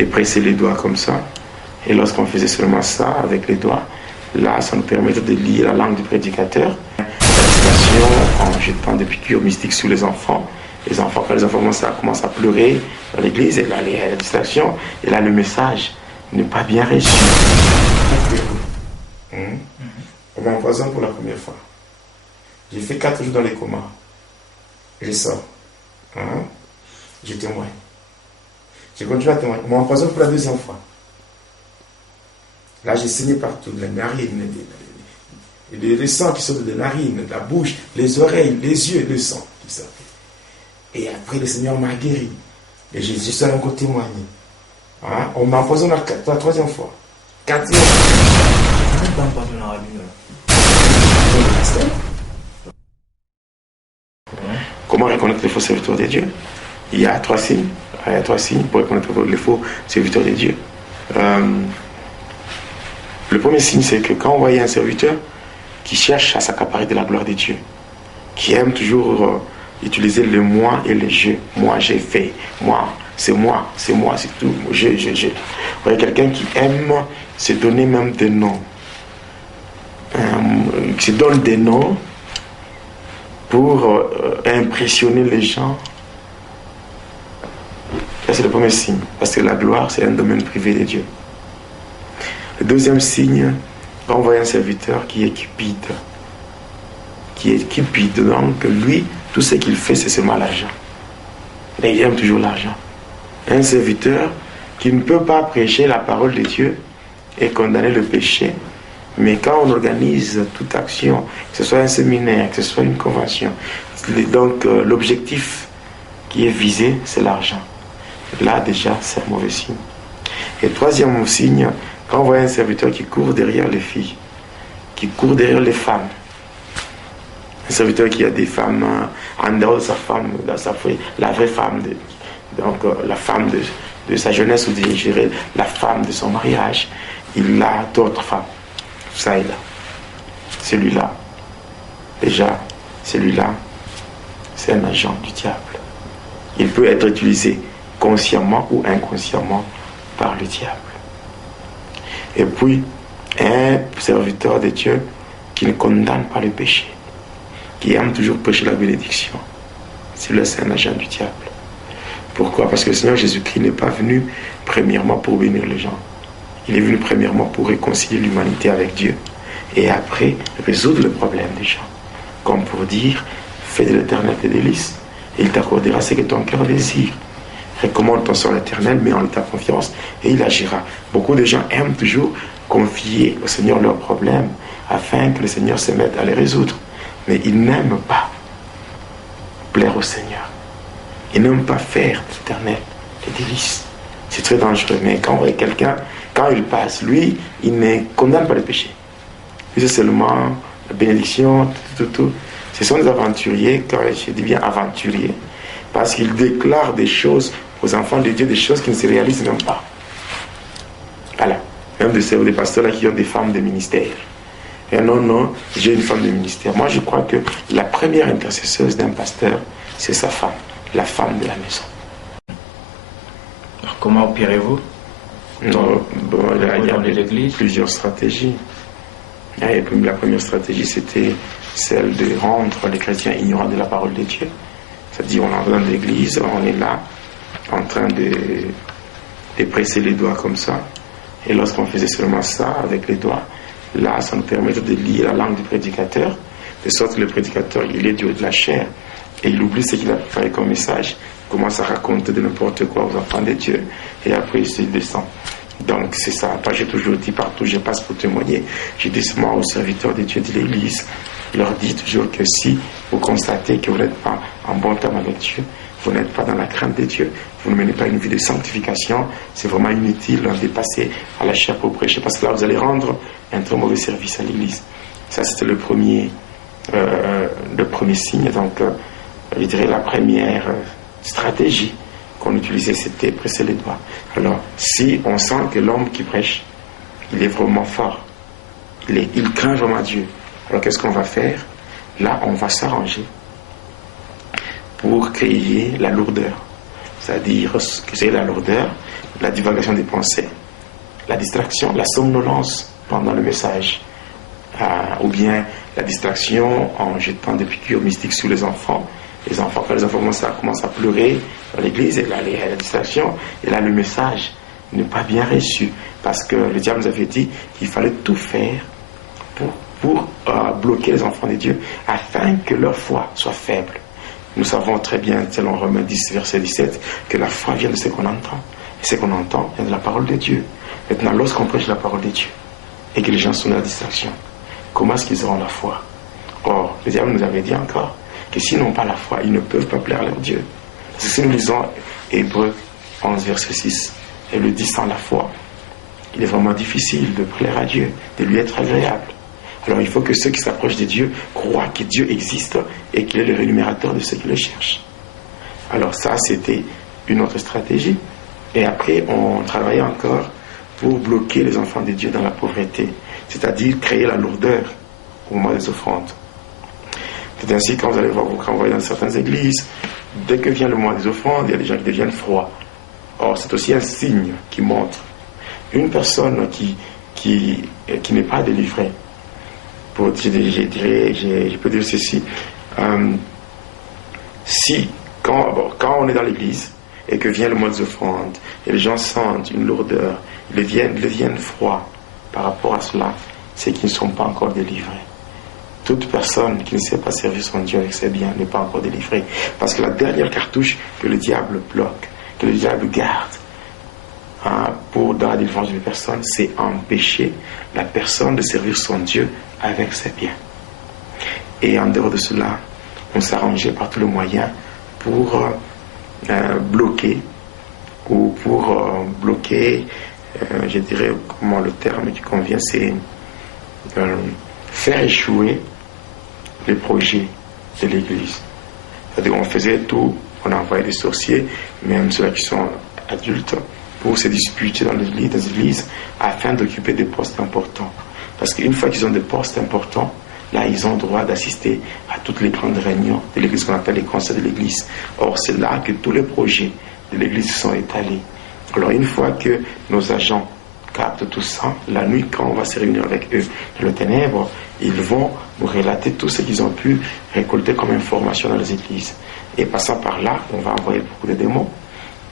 et presser les doigts comme ça. Et lorsqu'on faisait seulement ça avec les doigts, là, ça nous permettait de lire la langue du prédicateur. La méditation en jetant des piqûres mystiques sur les enfants. Les enfants, quand les enfants commencent à pleurer dans l'église, et là, la distraction, et là, le message n'est pas bien reçu. On m'empoisonne pour la première fois. J'ai fait 4 jours dans les comas. Je sors. Je témoigne. Je continue à témoigner. On m'empoisonne pour la deuxième fois. Là, j'ai saigné partout, les narines, le sang qui sort des narines, la bouche, les oreilles, les yeux, le sang qui sort. Et après, le Seigneur m'a guéri. Et je suis encore témoigné. On m'a empoisonné la troisième fois. Quatrième fois. Comment reconnaître les faux serviteurs de Dieu? Il y a 3 signes. Il y a 3 signes pour reconnaître les faux serviteurs de Dieu. Le premier signe, c'est que quand on voit un serviteur qui cherche à s'accaparer de la gloire de Dieu, qui aime toujours utiliser le moi et le je. Moi, j'ai fait. Moi, c'est tout. Je. Vous voyez, quelqu'un qui aime se donner même des noms. Qui se donne des noms pour impressionner les gens. Ça, c'est le premier signe. Parce que la gloire, c'est un domaine privé de Dieu. Le deuxième signe, quand on voit un serviteur qui est cupide. Donc, lui, tout ce qu'il fait, c'est seulement l'argent. Et il aime toujours l'argent. Un serviteur qui ne peut pas prêcher la parole de Dieu et condamner le péché, mais quand on organise toute action, que ce soit un séminaire, que ce soit une convention, donc l'objectif qui est visé, c'est l'argent. Là, déjà, c'est un mauvais signe. Et troisième signe, quand on voit un serviteur qui court derrière les filles, qui court derrière les femmes, un serviteur qui a des femmes en dehors de sa femme, dans sa foi, la vraie femme, la femme de sa jeunesse, ou dirais la femme de son mariage, il a d'autres femmes. Ça et là. Celui-là, déjà, celui-là, c'est un agent du diable. Il peut être utilisé consciemment ou inconsciemment par le diable. Et puis, un serviteur de Dieu qui ne condamne pas le péché, qui aime toujours prêcher la bénédiction, celui-là, c'est un agent du diable. Pourquoi? Parce que le Seigneur Jésus-Christ n'est pas venu premièrement pour bénir les gens. Il est venu premièrement pour réconcilier l'humanité avec Dieu et après résoudre le problème des gens. Comme pour dire, fais de l'Éternel tes délices et il t'accordera ce que ton cœur désire. Recommande ton sort à l'Éternel, mets en lui ta confiance et il agira. Beaucoup de gens aiment toujours confier au Seigneur leurs problèmes afin que le Seigneur se mette à les résoudre. Mais ils n'aiment pas plaire au Seigneur. Ils n'aiment pas faire de l'Éternel des délices. C'est très dangereux. Mais quand on voit quelqu'un, quand il passe, lui, il ne condamne pas le péché. Lui, c'est seulement la bénédiction, tout. Ce sont des aventuriers, quand je dis bien aventuriers, parce qu'ils déclarent des choses aux enfants de Dieu, des choses qui ne se réalisent même pas. Voilà. Même des pasteurs là qui ont des femmes de ministère. Et non, j'ai une femme de ministère. Moi, je crois que la première intercesseuse d'un pasteur, c'est sa femme, la femme de la maison. Alors, comment opérez-vous? Il y a plusieurs stratégies. Et puis, la première stratégie, c'était celle de rendre les chrétiens ignorants de la parole de Dieu. C'est-à-dire, on entre dans l'église, on est là, en train de presser les doigts comme ça. Et lorsqu'on faisait seulement ça, avec les doigts, là, ça nous permettait de lire la langue du prédicateur, de sorte que le prédicateur, il est Dieu de la chair, et il oublie ce qu'il a fait comme message, il commence à raconter de n'importe quoi aux enfants de Dieu, et après, il se descend. Donc, c'est ça. Pas, j'ai toujours dit partout, je passe pour témoigner. Je dis seulement aux serviteurs de Dieu de l'Église, je leur dis toujours que si vous constatez que vous n'êtes pas en bon terme avec Dieu, vous n'êtes pas dans la crainte de Dieu, vous ne menez pas une vie de sanctification, c'est vraiment inutile de passer à la chair pour prêcher, parce que là, vous allez rendre un très mauvais service à l'Église. Ça, c'était le premier signe. Donc, je dirais la première stratégie qu'on utilisait, c'était presser les doigts. Alors, si on sent que l'homme qui prêche, il est vraiment fort, il craint vraiment Dieu, alors qu'est-ce qu'on va faire? Là, on va s'arranger pour créer la lourdeur. c'est-à-dire que c'est la lourdeur, la divagation des pensées, la distraction, la somnolence pendant le message, ou bien la distraction en jetant des piqûres mystiques sur les enfants. Quand les enfants commencent à pleurer dans l'église, et là, la distraction, et là, le message n'est pas bien reçu, parce que le diable nous avait dit qu'il fallait tout faire pour bloquer les enfants de Dieu, afin que leur foi soit faible. Nous savons très bien, selon Romains 10, verset 17, que la foi vient de ce qu'on entend. Et ce qu'on entend vient de la parole de Dieu. Maintenant, lorsqu'on prêche la parole de Dieu, et que les gens sont dans la distraction, comment est-ce qu'ils auront la foi? Or, le diable nous avait dit encore que s'ils n'ont pas la foi, ils ne peuvent pas plaire à leur Dieu. Parce que si nous lisons Hébreux 11, verset 6, elle le dit sans la foi, il est vraiment difficile de plaire à Dieu, de lui être agréable. Alors il faut que ceux qui s'approchent de Dieu croient que Dieu existe et qu'il est le rémunérateur de ceux qui le cherchent. Alors ça, c'était une autre stratégie. Et après, on travaillait encore pour bloquer les enfants de Dieu dans la pauvreté, c'est-à-dire créer la lourdeur au moment des offrandes. C'est ainsi, quand vous allez voir, quand vous voyez dans certaines églises, dès que vient le moment des offrandes, il y a des gens qui deviennent froids. Or, c'est aussi un signe qui montre une personne qui n'est pas délivrée. Je peux dire ceci. Quand on est dans l'église et que vient le mois des offrandes, et les gens sentent une lourdeur, ils deviennent froids par rapport à cela, c'est qu'ils ne sont pas encore délivrés. Toute personne qui ne sait pas servir son Dieu avec ses biens n'est pas encore délivrée. Parce que la dernière cartouche que le diable bloque, que le diable garde dans la délivrance d'une personne, c'est empêcher la personne de servir son Dieu avec ses biens. Et en dehors de cela, on s'arrangeait par tous les moyens pour bloquer, je dirais, comment le terme qui convient, c'est faire échouer les projets de l'Église. C'est-à-dire qu'on faisait tout, on envoyait des sorciers, même ceux qui sont adultes, pour se disputer dans l'église afin d'occuper des postes importants. Parce qu'une fois qu'ils ont des postes importants, là, ils ont le droit d'assister à toutes les grandes réunions de l'église qu'on appelle les conseils de l'église. Or, c'est là que tous les projets de l'église sont étalés. Alors, une fois que nos agents captent tout ça, la nuit, quand on va se réunir avec eux dans le ténèbre, ils vont nous relater tout ce qu'ils ont pu récolter comme information dans les églises. Et passant par là, on va envoyer beaucoup de démons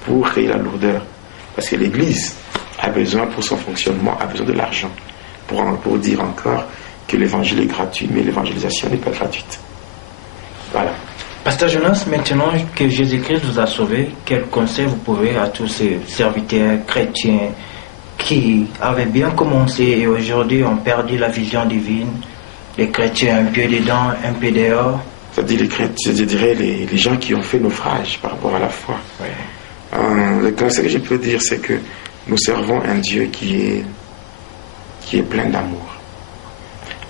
pour créer la lourdeur. Parce que l'église a besoin, pour son fonctionnement, a besoin de l'argent. Pour dire encore que l'évangile est gratuit, mais l'évangélisation n'est pas gratuite. Voilà. Pasteur Jonas, maintenant que Jésus-Christ vous a sauvé, quel conseil vous pouvez à tous ces serviteurs chrétiens qui avaient bien commencé et aujourd'hui ont perdu la vision divine, les chrétiens un pied dedans, un pied dehors? C'est-à-dire les chrétiens, je dirais les gens qui ont fait naufrage par rapport à la foi. Oui. Le conseil que je peux dire, c'est que nous servons un Dieu qui est plein d'amour.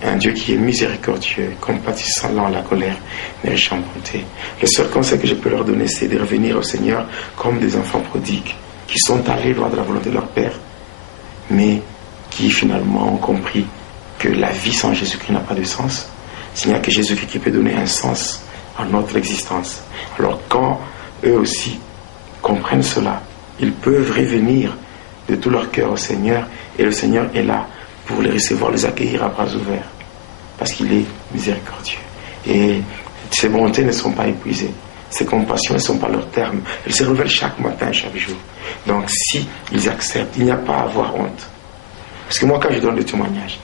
Un Dieu qui est miséricordieux, compatissant, lent à la colère, mais riche en bonté. Le seul conseil que je peux leur donner, c'est de revenir au Seigneur comme des enfants prodigues, qui sont allés loin de la volonté de leur Père, mais qui finalement ont compris que la vie sans Jésus-Christ n'a pas de sens. Il n'y a que Jésus-Christ qui peut donner un sens à notre existence. Alors quand eux aussi comprennent cela, ils peuvent revenir de tout leur cœur au Seigneur, et le Seigneur est là pour les recevoir, les accueillir à bras ouverts, parce qu'il est miséricordieux. Et ses bontés ne sont pas épuisées, ses compassions ne sont pas leur terme, elles se renouvellent chaque matin, chaque jour. Donc si ils acceptent, il n'y a pas à avoir honte. Parce que moi, quand je donne des témoignages,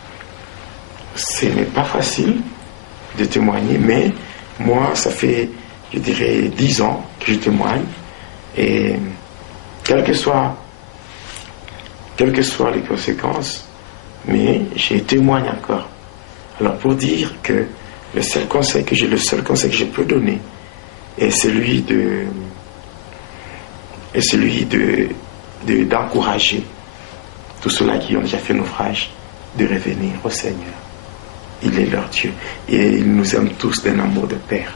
ce n'est pas facile de témoigner, mais moi, ça fait, je dirais, 10 ans que je témoigne, et quelles que soient les conséquences, mais je témoigne encore. Alors pour dire que le seul conseil que je peux donner est celui d'encourager tous ceux-là qui ont déjà fait naufrage de revenir au Seigneur. Il est leur Dieu et il nous aime tous d'un amour de Père.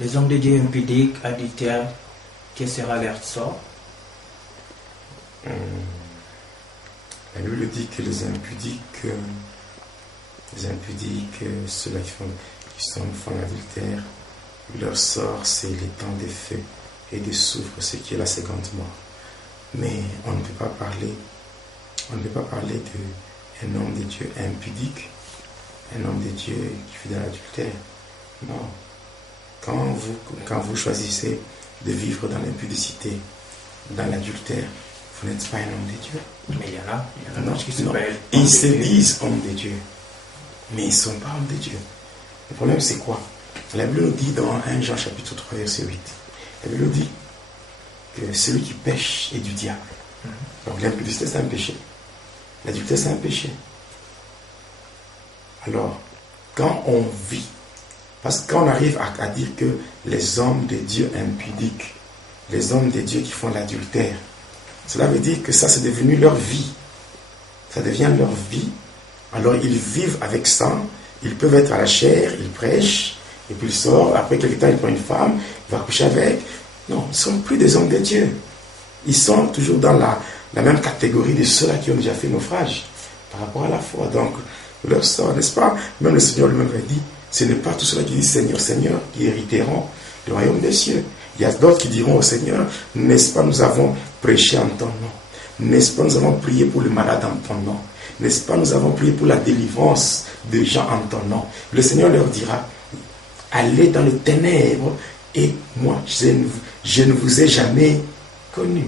Les hommes de Dieu impudiques, adultères, quel sera leur sort? La Bible dit que les impudiques, ceux-là qui font l'adultère, leur sort c'est les temps des feux et de souffre, ce qui est la seconde mort. Mais on ne peut pas parler d'un homme de Dieu impudique, un homme de Dieu qui fait de l'adultère. Non. Quand vous choisissez de vivre dans l'impudicité, dans l'adultère, vous n'êtes pas un homme de Dieu. Mais il y en a Non, qui se non. appellent Ils hommes se de Dieu. disent hommes de Dieu, mais ils ne sont pas hommes de Dieu. Le problème, c'est quoi? La Bible nous dit dans 1 Jean chapitre 3, verset 8, la Bible nous dit que celui qui pêche est du diable. Donc l'impudicité, c'est un péché. L'adultère, c'est un péché. Alors, quand on vit, parce que quand on arrive à dire que les hommes de Dieu impudiques, les hommes de Dieu qui font l'adultère, cela veut dire que ça, c'est devenu leur vie. Ça devient leur vie. Alors, ils vivent avec ça. Ils peuvent être à la chair, ils prêchent, et puis ils sortent. Après quelques temps, ils prennent une femme, ils vont coucher avec. Non, ils ne sont plus des hommes de Dieu. Ils sont toujours dans la même catégorie de ceux-là qui ont déjà fait naufrage par rapport à la foi. Donc, leur sort, n'est-ce pas? Même le Seigneur lui-même a dit, ce n'est pas tous ceux-là qui disent Seigneur, Seigneur, qui hériteront le royaume des cieux. Il y a d'autres qui diront au Seigneur, n'est-ce pas, nous avons prêché en ton nom? N'est-ce pas, nous avons prié pour les malades en ton nom? N'est-ce pas, nous avons prié pour la délivrance des gens en ton nom? Le Seigneur leur dira, allez dans les ténèbres et moi, je ne vous ai jamais connu.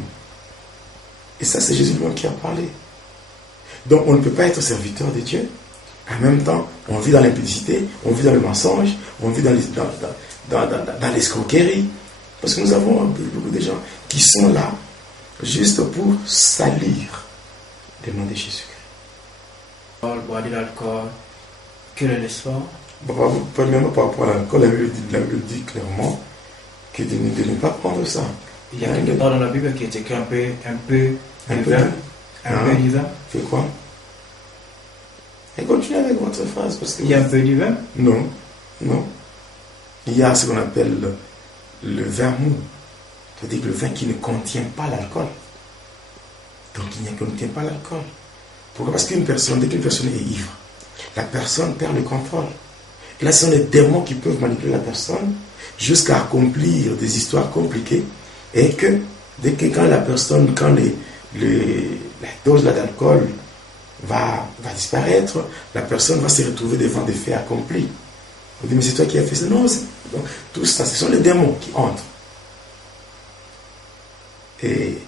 Et ça, c'est Jésus lui-même qui a parlé. Donc, on ne peut pas être serviteur de Dieu. En même temps, on vit dans l'impudicité, on vit dans le mensonge, on vit dans l'escroquerie. Parce que nous avons beaucoup de gens qui sont là juste pour salir le nom de Jésus-Christ. Boire de l'alcool, quel est l'espoir? Premièrement, par rapport à l'alcool, la Bible dit clairement que de ne pas prendre ça. Il y a quelque part dans la Bible qui est écrit un peu du vin. Un peu du vin. Fait quoi? Et continuez avec votre phrase. Parce que Il y a un peu du vin? Non, non. Il y a ce qu'on appelle le vin mou. C'est-à-dire que le vin qui ne contient pas l'alcool. Donc il ne contient pas l'alcool. Pourquoi? Parce qu'une personne, dès qu'une personne est ivre, la personne perd le contrôle. Et là, ce sont les démons qui peuvent manipuler la personne jusqu'à accomplir des histoires compliquées. Et que, dès que quand la personne, quand la dose d'alcool va disparaître, la personne va se retrouver devant des faits accomplis. On dit, mais c'est toi qui as fait ça. Non, donc, tout ça, ce sont les démons qui entrent. Et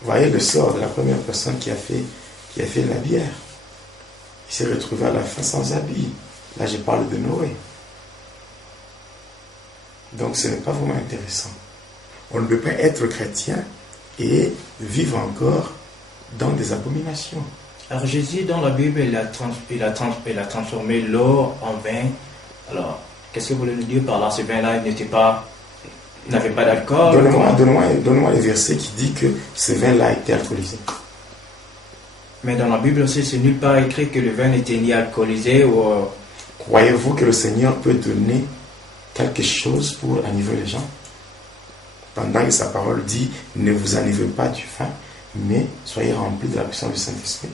vous voyez le sort de la première personne qui a fait la bière. Il s'est retrouvé à la fin sans habit. Là, je parle de Noé. Donc, ce n'est pas vraiment intéressant. On ne peut pas être chrétien et vivre encore dans des abominations. Alors Jésus, dans la Bible, il a transformé l'eau en vin. Alors, qu'est-ce que vous voulez nous dire par là? Ce vin-là, il n'avait pas d'alcool. Donnez-moi le verset qui dit que ce vin-là était alcoolisé. Mais dans la Bible aussi, c'est nulle part écrit que le vin n'était ni alcoolisé ou... Croyez-vous que le Seigneur peut donner quelque chose pour enivrer les gens? Pendant que sa parole dit, ne vous enivrez pas du vin, mais soyez remplis de la puissance du Saint-Esprit.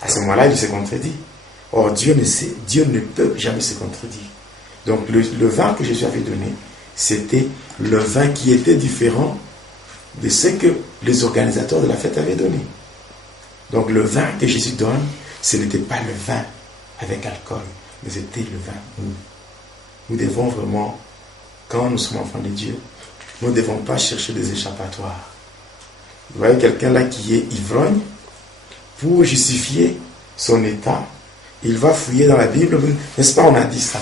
À ce moment-là, il se contredit. Or, Dieu ne peut jamais se contredire. Donc, le vin que Jésus avait donné, c'était le vin qui était différent de ce que les organisateurs de la fête avaient donné. Donc, le vin que Jésus donne, ce n'était pas le vin avec alcool, mais c'était le vin mou. Nous devons vraiment, quand nous sommes enfants de Dieu, nous ne devons pas chercher des échappatoires. Vous voyez quelqu'un là qui est ivrogne, pour justifier son état, il va fouiller dans la Bible. N'est-ce pas, on a dit ça?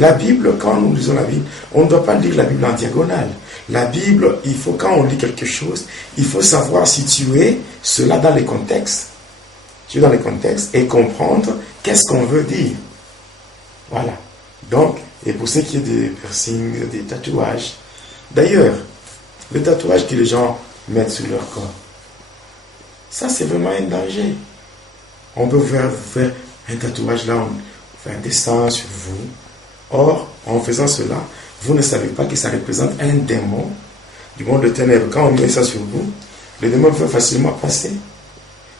La Bible, quand nous lisons la Bible, on ne doit pas lire la Bible en diagonale. La Bible, quand on lit quelque chose, il faut savoir situer cela dans les contextes. Dans les contextes et comprendre qu'est-ce qu'on veut dire. Voilà. Donc, et pour ce qui est des piercings, des tatouages, d'ailleurs, le tatouage que les gens mettent sur leur corps, ça c'est vraiment un danger. On peut faire un tatouage là, on fait un dessin sur vous. Or, en faisant cela, vous ne savez pas que ça représente un démon du monde de ténèbres. Quand on met ça sur vous, le démon peut facilement passer.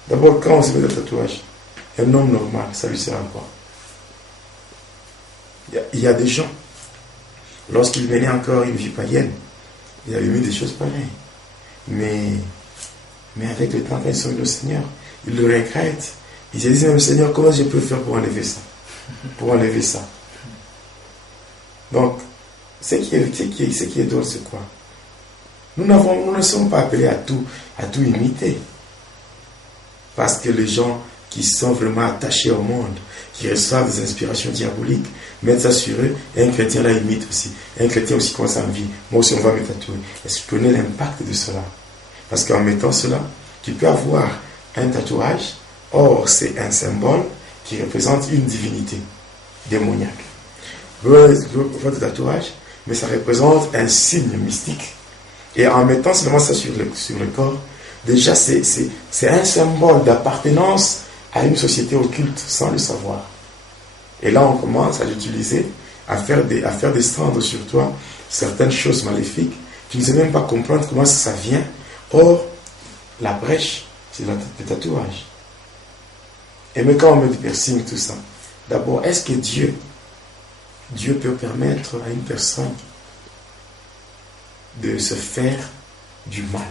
D'abord, quand on se met le tatouage, un homme normal, ça lui sert à quoi? Il y a des gens, lorsqu'ils menaient encore une vie païenne, il avait mis des choses pareilles. Mais avec le temps, quand ils sont venus au Seigneur, ils le regrettent. Ils se disent même, Seigneur, comment je peux faire pour enlever ça? Pour enlever ça. Donc, ce qui est drôle, c'est quoi? Nous ne sommes pas appelés à tout imiter. Parce que les gens qui sont vraiment attachés au monde, qui reçoivent des inspirations diaboliques, mettent ça sur eux, et un chrétien là imite aussi. Un chrétien aussi commence à me dire, moi aussi on va me tatouer. Est-ce que tu connais l'impact de cela? Parce qu'en mettant cela, tu peux avoir un tatouage, or c'est un symbole qui représente une divinité démoniaque. Votre tatouage, mais ça représente un signe mystique. Et en mettant seulement ça sur le corps, déjà c'est un symbole d'appartenance à une société occulte sans le savoir. Et là on commence à l'utiliser, à faire descendre sur toi certaines choses maléfiques. Tu ne sais même pas comprendre comment ça vient. Or, la brèche, c'est le tatouage. Et mais quand on met du piercing, tout ça, d'abord, est-ce que Dieu peut permettre à une personne de se faire du mal?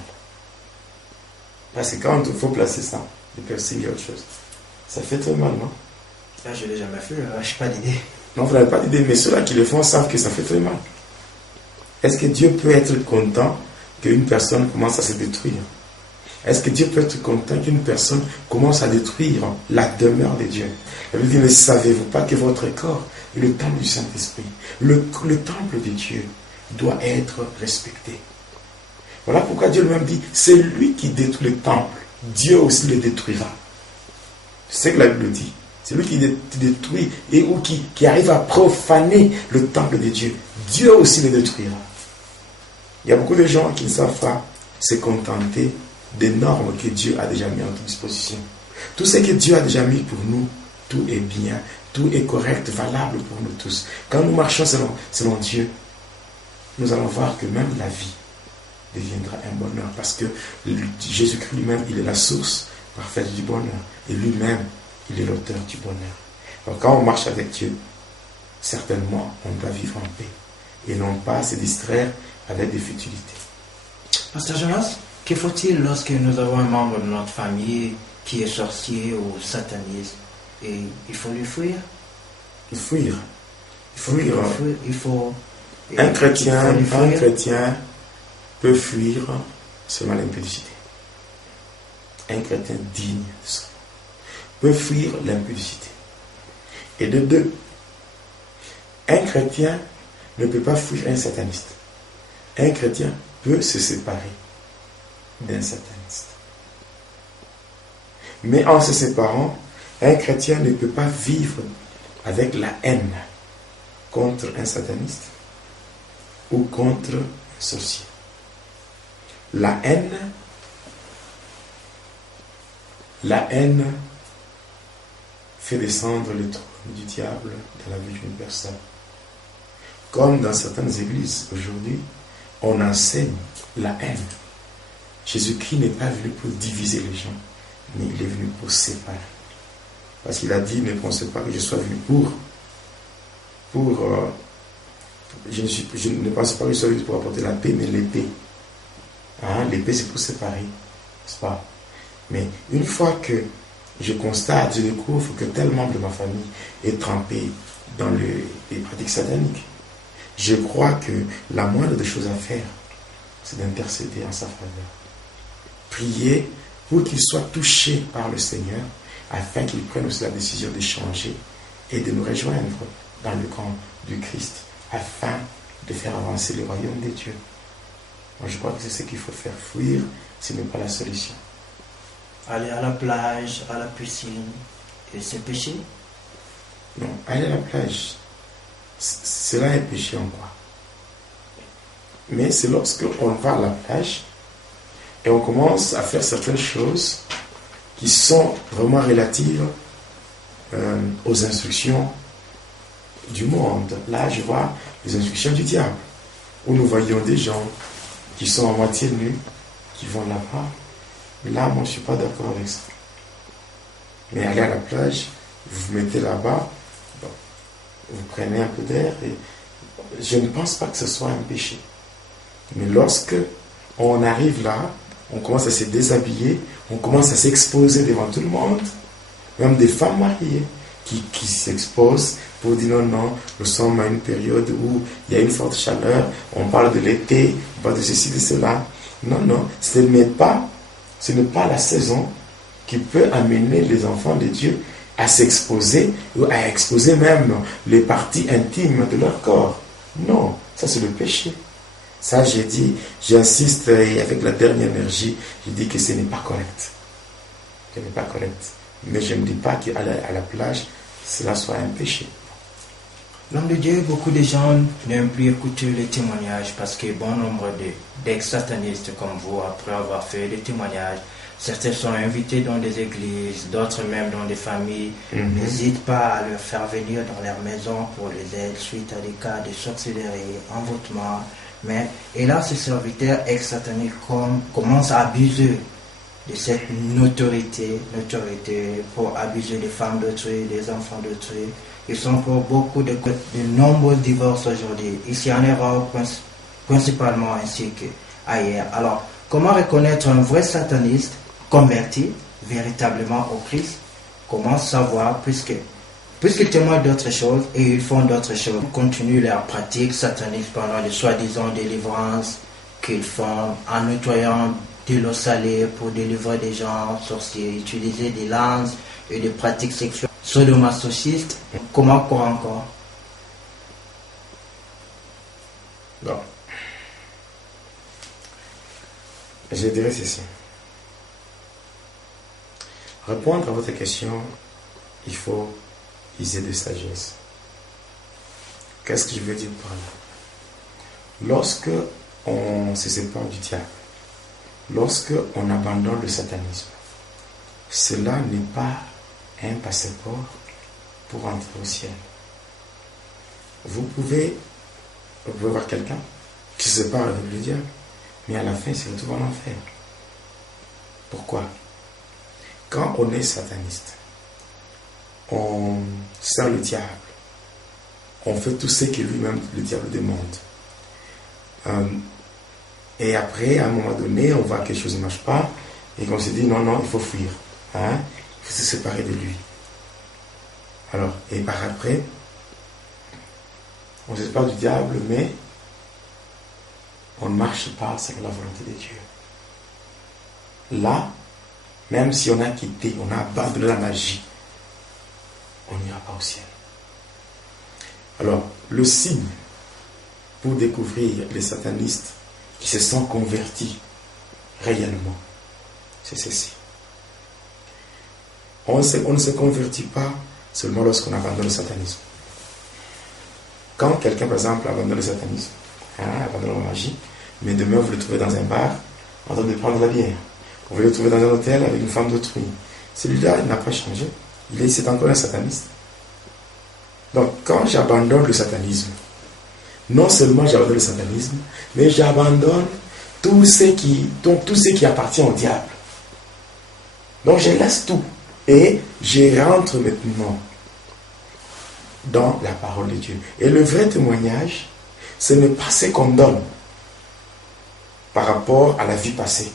Parce que quand il faut placer ça, le piercing et autre chose, ça fait très mal, non? Là, je ne l'ai jamais fait, je n'ai pas d'idée. Non, vous n'avez pas d'idée, mais ceux-là qui le font savent que ça fait très mal. Est-ce que Dieu peut être content qu'une personne commence à se détruire? Est-ce que Dieu peut être content qu'une personne commence à détruire la demeure de Dieu? Il veut dire, ne savez-vous pas que votre corps est le temple du Saint-Esprit? Le temple de Dieu doit être respecté. Voilà pourquoi Dieu lui-même dit, c'est lui qui détruit le temple, Dieu aussi le détruira. C'est ce que la Bible dit. C'est lui qui détruit et ou qui arrive à profaner le temple de Dieu. Dieu aussi le détruira. Il y a beaucoup de gens qui ne savent pas se contenter des normes que Dieu a déjà mis à notre disposition. Tout ce que Dieu a déjà mis pour nous, tout est bien, tout est correct, valable pour nous tous. Quand nous marchons selon Dieu, nous allons voir que même la vie deviendra un bonheur parce que Jésus-Christ lui-même, il est la source parfaite du bonheur. Et lui-même, il est l'auteur du bonheur. Donc quand on marche avec Dieu, certainement, on doit vivre en paix et non pas se distraire avec des futilités. Pasteur Jonas, que faut-il lorsque nous avons un membre de notre famille qui est sorcier ou sataniste et il faut lui fuir? Fuir. Un chrétien peut fuir seulement l'impudicité. Un chrétien digne de son nom peut fuir l'impudicité. Et de deux, un chrétien ne peut pas fuir un sataniste. Un chrétien peut se séparer d'un sataniste. Mais en se séparant, un chrétien ne peut pas vivre avec la haine contre un sataniste ou contre un sorcier. La haine fait descendre le trône du diable dans la vie d'une personne. Comme dans certaines églises aujourd'hui, on enseigne la haine. Jésus-Christ n'est pas venu pour diviser les gens, mais il est venu pour séparer. Parce qu'il a dit, ne pensez pas que je sois venu je ne pense pas que je sois venu pour apporter la paix, mais l'épée. L'épée, c'est pour séparer, n'est-ce pas? Mais une fois que je constate, je découvre que tel membre de ma famille est trempé dans les pratiques sataniques, je crois que la moindre des choses à faire, c'est d'intercéder en sa faveur. Prier pour qu'il soit touché par le Seigneur, afin qu'il prenne aussi la décision de changer et de nous rejoindre dans le camp du Christ, afin de faire avancer le royaume de Dieu. Moi, je crois que c'est ce qu'il faut faire. Fuir, ce n'est pas la solution. Aller à la plage, à la piscine, et c'est péché? Non, aller à la plage, cela est péché en quoi? Mais c'est lorsque on va à la plage et on commence à faire certaines choses qui sont vraiment relatives aux instructions du monde. Là, je vois les instructions du diable, où nous voyons des gens qui sont à moitié nus, qui vont là-bas. Là, moi, je ne suis pas d'accord avec ça. Mais aller à la plage, vous vous mettez là-bas, vous prenez un peu d'air, et je ne pense pas que ce soit un péché. Mais lorsque on arrive là, on commence à se déshabiller, on commence à s'exposer devant tout le monde, même des femmes mariées qui s'exposent pour dire non, non, nous sommes à une période où il y a une forte chaleur, on parle de l'été, on parle de ceci, de cela. Non, non, ce n'est pas la saison qui peut amener les enfants de Dieu à s'exposer ou à exposer même les parties intimes de leur corps. Non, ça c'est le péché. Ça, j'ai dit, j'insiste et avec la dernière énergie, je dis que ce n'est pas correct. Ce n'est pas correct. Mais je ne dis pas qu'à la plage, cela soit un péché. L'homme de Dieu, beaucoup de gens n'aiment plus écouter les témoignages parce que bon nombre d'ex-satanistes comme vous, après avoir fait des témoignages, certains sont invités dans des églises, d'autres même dans des familles, n'hésitent pas à leur faire venir dans leur maison pour les aider suite à des cas de sorcellerie, envoûtement. Mais, et là, ces serviteurs ex-sataniques commencent à abuser de cette notoriété pour abuser des femmes d'autrui, des enfants d'autrui. Ils sont pour beaucoup de nombreux divorces aujourd'hui, ici en Europe principalement ainsi qu'ailleurs. Alors, comment reconnaître un vrai sataniste converti véritablement au Christ? Comment savoir, puisqu'ils témoignent d'autres choses et ils font d'autres choses, ils continuent leur pratique satanique pendant les soi-disant délivrances qu'ils font en nettoyant de l'eau salée pour délivrer des gens sorciers, utiliser des lances et des pratiques sexuelles sadomasochistes. Comment encore? Non. Je dirais ceci. Répondre à votre question, il faut user de sagesse. Qu'est-ce que je veux dire par là? Lorsque on se sépare du diable, lorsque on abandonne le satanisme, cela n'est pas un passeport pour entrer au ciel. Vous pouvez voir quelqu'un qui se sépare avec le diable, mais à la fin, il se retrouve en enfer. Pourquoi? Quand on est sataniste, on sert le diable, on fait tout ce que lui-même, le diable, demande. Et après, à un moment donné, on voit que quelque chose ne marche pas, et qu'on se dit non, non, il faut fuir. Il faut se séparer de lui. Alors, et par après, on se sépare du diable, mais on ne marche pas selon la volonté de Dieu. Là, même si on a quitté, on a abandonné la magie, on n'ira pas au ciel. Alors, le signe pour découvrir les satanistes qui se sont convertis réellement, c'est ceci. On ne se convertit pas seulement lorsqu'on abandonne le satanisme. Quand quelqu'un, par exemple, abandonne le satanisme, abandonne la magie, mais demain vous le trouvez dans un bar en train de prendre la bière, vous le trouvez dans un hôtel avec une femme d'autrui, celui-là, il n'a pas changé, c'est encore un sataniste. Donc, quand j'abandonne le satanisme, non seulement j'abandonne le satanisme, mais j'abandonne tout ce qui appartient au diable. Donc, je laisse tout. Et je rentre maintenant dans la parole de Dieu. Et le vrai témoignage, ce n'est pas ce qu'on donne par rapport à la vie passée.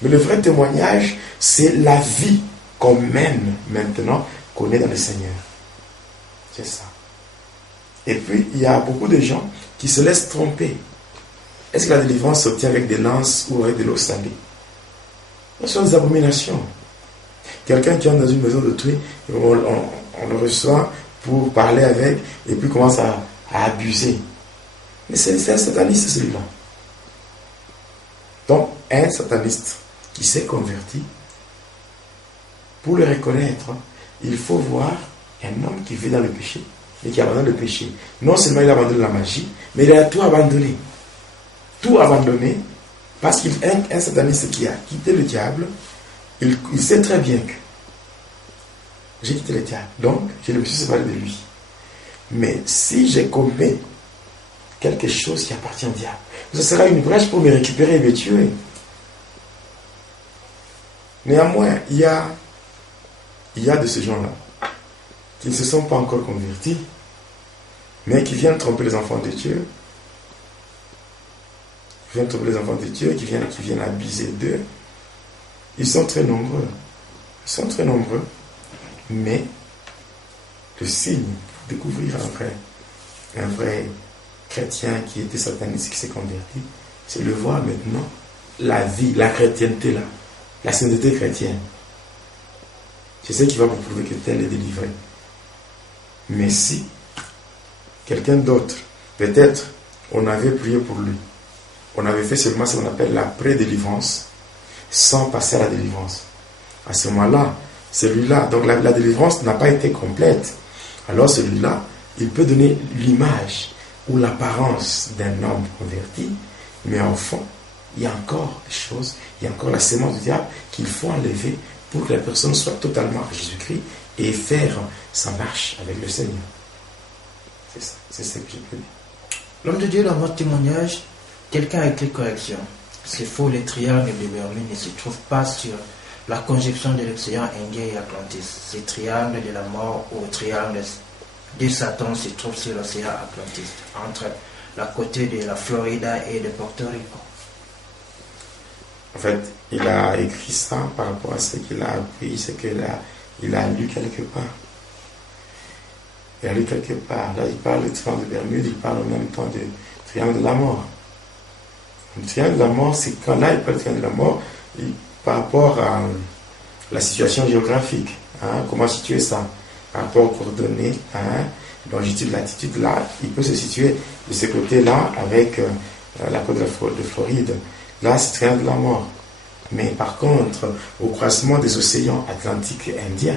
Mais le vrai témoignage, c'est la vie qu'on mène maintenant, qu'on est dans le Seigneur. C'est ça. Et puis, il y a beaucoup de gens qui se laissent tromper. Est-ce que la délivrance s'obtient avec des lances ou avec de l'eau salée? Ce sont des abominations. Quelqu'un qui entre dans une maison d'autrui, on le reçoit pour parler avec, et puis commence à abuser. Mais c'est un sataniste, celui-là. Donc, un sataniste qui s'est converti, pour le reconnaître, il faut voir un homme qui vit dans le péché, et qui abandonne le péché. Non seulement il abandonne la magie, mais il a tout abandonné. Tout abandonné, parce qu'un sataniste qui a quitté le diable, il sait très bien que j'ai quitté le diable, donc je ne me suis séparé de lui. Mais si je commets quelque chose qui appartient au diable, ce sera une brèche pour me récupérer et me tuer. Néanmoins, il y a de ces gens-là qui ne se sont pas encore convertis, mais qui viennent tromper les enfants de Dieu viennent trouver les enfants de Dieu, qui viennent abuser d'eux. Ils sont très nombreux. Mais le signe pour découvrir un vrai chrétien qui était sataniste, qui s'est converti, c'est le voir maintenant, la vie, la chrétienté là, la sainteté chrétienne. C'est ce qui va vous prouver que tel est délivré. Mais si quelqu'un d'autre, peut-être, on avait prié pour lui, on avait fait seulement ce qu'on appelle la pré-délivrance, sans passer à la délivrance. À ce moment-là, celui-là, donc la délivrance n'a pas été complète. Alors celui-là, il peut donner l'image ou l'apparence d'un homme converti, mais en fond, il y a encore des choses, il y a encore la sémence du diable qu'il faut enlever pour que la personne soit totalement à Jésus-Christ et faire sa marche avec le Seigneur. C'est ça, c'est ce que je peux dire. L'homme de Dieu, dans votre témoignage, quelqu'un a écrit correction. C'est faux, les triangles de Bermude ne se trouvent pas sur la conjonction de l'océan Indien et Atlantis. Ces triangles de la mort ou triangles de Satan se trouvent sur l'océan Atlantis, entre la côté de la Florida et de Porto Rico. En fait, il a écrit ça par rapport à ce qu'il a appris, ce qu'il a lu quelque part. Il a lu quelque part. Là, il parle du triangle de Bermude, il parle en même temps du triangle de la mort. Le triangle de la mort, c'est quand là, il parle du triangle de la mort par rapport à la situation géographique. Comment situer ça? Par rapport aux coordonnées, longitude, latitude, là, il peut se situer de ce côté-là avec la côte de Floride. Là, c'est le triangle de la mort. Mais par contre, au croisement des océans Atlantique et Indien,